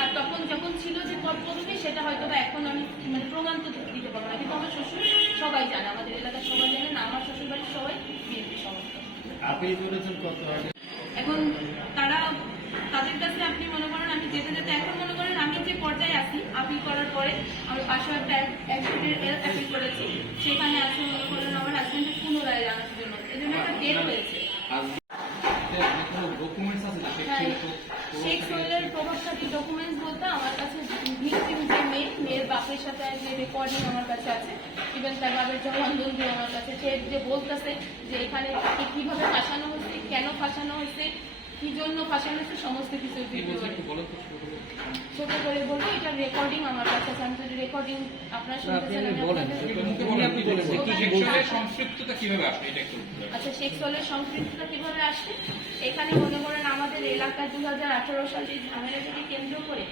আর তখন যখন ছিল যে সেটা হয়তো বা এখন আমি প্রমাণ দিতে পারব না কিন্তু আমার শ্বশুর সবাই জানে আমাদের এলাকার সবাই জানে না আমার শ্বশুর সবাই বিএনপি আপনি করেছেন কত আগে এখন তারা তাদের কাছে আপনি মনে করেন আমি যেতে যেতে এখন মনে করেন আমি যে পর্যায়ে আছি আপিল করার পরে পাশে একটা অ্যাক্সিডেন্ট অ্যাপিল করেছি। সেখানে আছে মনে করেন আমার হাজবেন্ডের পুনরায় জানার জন্য। এই জন্য একটা ডেট হয়েছে। ডকুমেন্টস আছে যে হ্যাঁ, শেখ শেখ সোহেলের প্রভাবশালী ডকুমেন্টস বলতে আমার কাছে ভিকটিম যে মেয়ে মেয়ের বাপের সাথে যে রেকর্ডিং আমার কাছে আছে ইভেন তার বাপের জবানবন্দি আমার কাছে সে যে বলতেছে যে এখানে তাকে কীভাবে ফাঁসানো হয়েছে কেন ফাঁসানো হয়েছে কি জন্য ফাঁসানো হয়েছে সমস্ত কিছু ভিডিও ছোট করে। বলব এটা রেকর্ডিং আমার কাছে আছে। আমি যদি রেকর্ডিং আপনার সংশ্লিষ্টতা কীভাবে আসবে আচ্ছা সেক্সুয়ালের সংশ্লিষ্টতা কীভাবে আসে এখানে মনে করেন আমাদের এলাকায় দু হাজার আঠারো সালে ঝামেলাটাকে কেন্দ্র করে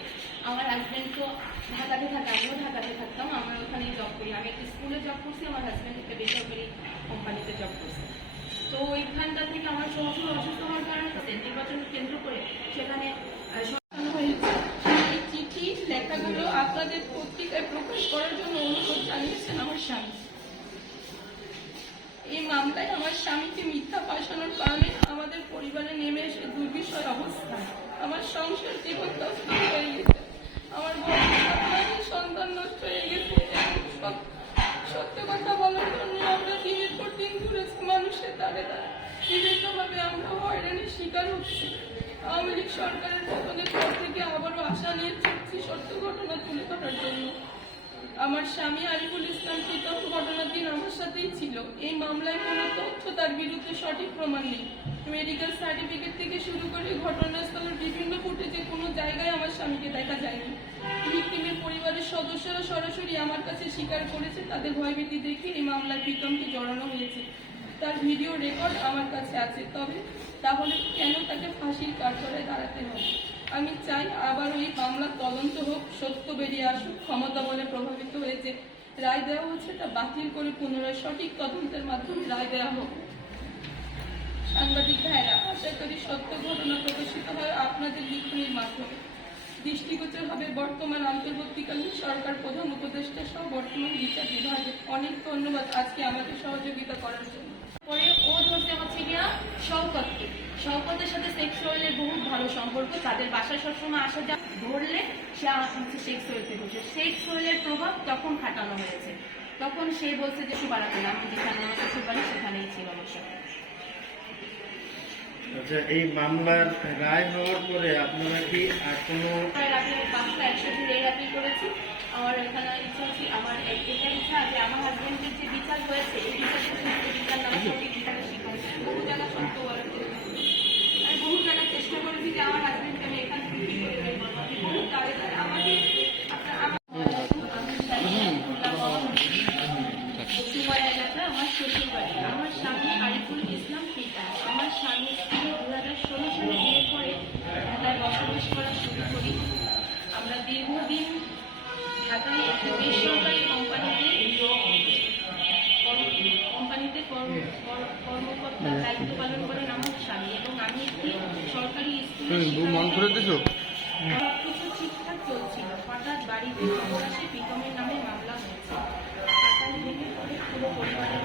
আমার হাজব্যান্ড তো ঢাকাতে থাকে আমিও ঢাকাতে থাকতাম আমরা ওখানেই জব করি। আমি একটা স্কুলে জব করছি আমার হাজব্যান্ড একটা বেসরকারি কোম্পানিতে জব করছে। তো ওইখানটা থেকে আমার শ্বশুর অসুস্থ হওয়ার কারণে নির্বাচন কেন্দ্র করে সেখানে চিঠি, লেখাগুলো আপনাদের পত্রিকায় প্রকাশ করার জন্য অনুরোধ জানিয়েছেন আমার স্বামী। এই মামলায় আমার স্বামীকে মিথ্যা পাশানোর কারণে শিকার হচ্ছি। আওয়ামী লীগ সরকারের পতনের পর থেকে আবারও আশা নিয়ে চলছি সত্য ঘটনা তুলে ধরার জন্য। আমার স্বামী আরিফুল ইসলাম প্রীতম ঘটনার দিন আমার সাথেই ছিল। এই মামলায় কোনো তথ্য তার বিরুদ্ধে সঠিক প্রমাণ নেই। মেডিকেল সার্টিফিকেট থেকে শুরু করে ঘটনাস্থলের বিভিন্ন ফুটেজে কোনো জায়গায় আমার স্বামীকে দেখা যায়নি। ভিক্টিমের পরিবারের সদস্যরা সরাসরি আমার কাছে স্বীকার করেছে, তাদের ভয়ভীতি দেখে এই মামলায় প্রীতমকে জড়ানো হয়েছে। তার ভিডিও রেকর্ড আমার কাছে আছে। তবে তাহলে কেন তাকে ফাঁসির কাঠগড়ায় দাঁড়াতে হবে? আমি চাই আবার ওই মামলার তদন্ত হোক, সত্য বেরিয়ে আসুক, ক্ষমতা বলে প্রভাবিত হয়েছে রায় দেওয়া হচ্ছে তা বাতিল করে পুনরায় সঠিক তদন্তের মাধ্যমে রায় দেওয়া হোক। সাংবাদিক ভাইরা, আশা করি সত্য ঘটনা প্রকাশিত হয় আপনাদের লিখনের মাধ্যমে। দৃষ্টিগোচর হবে বর্তমান অন্তর্বর্তীকালীন সরকার প্রধান উপদেষ্টা সহ বর্তমান বিচার বিভাগে। অনেক ধন্যবাদ আজকে আমাদের সহযোগিতা করার জন্য। পরে ও হচ্ছে গিয়া শওকতকে। শওকতের সাথে সেক্স ভালো সম্পর্ক তাদের বাসায় সবসময় আসা যা ধরলে সে হচ্ছে সেক্স সোয়েলকে ধরছে। সেক্স সোয়েলের প্রভাব তখন খাটানো হয়েছে। তখন সে বলছে যে সুবারাতে না আমি যেখানে আমার শ্বশুর সেখানেই ছিল অবশ্য আচ্ছা এই মামলার রায় হওয়ার পরে আপনারা কি আর কোনো পাঁচটা করেছি। আমার এখানে ইচ্ছা আমার এক- এটা ইচ্ছা যে আমার হাজবেন্ডের যে বিচার হয়েছে এই বিচার দীর্ঘদিন ঢাকায় একটি বেসরকারি কোম্পানিতে কোম্পানিতে কর্ম- কর- কর্মকর্তার দায়িত্ব পালন করেন আমার স্বামী এবং আমি একটি সরকারি স্কুলে শিক্ষা- সবকিছু ঠিকঠাক চলছিল। হঠাৎ বাড়িতে খবর আসে প্রীতমের নামে মামলা হয়েছে। টাকা ভেঙে পড়ে পুরো পরিবারের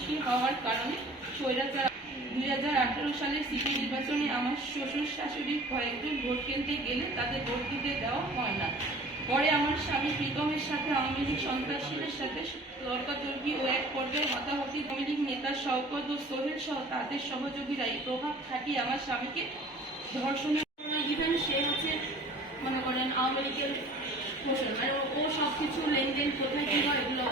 মতাদর্শী হওয়ার কারণে স্বৈরাচার দুই হাজার আঠারো সালের সিটি নির্বাচনে আমার শ্বশুর শাশুড়ির কয়েকজন ভোট কেন্দ্রে গেলে তাদের ভোট দিতে দেওয়া হয় না। পরে আমার স্বামী প্রীতমের সাথে আওয়ামী লীগ সন্ত্রাসীদের সাথে তর্কাতর্কি ও এক পর্যায়ে হতাহতি আওয়ামী লীগ নেতা শওকত ও সোহেল সহ তাদের সহযোগীরা এই প্রভাব খাটিয়ে আমার স্বামীকে ধর্ষণের ইভেন সে হচ্ছে মনে করেন আওয়ামী লীগের মানে ও- ও সবকিছু লেনদেন কোথায় কি হয় এগুলো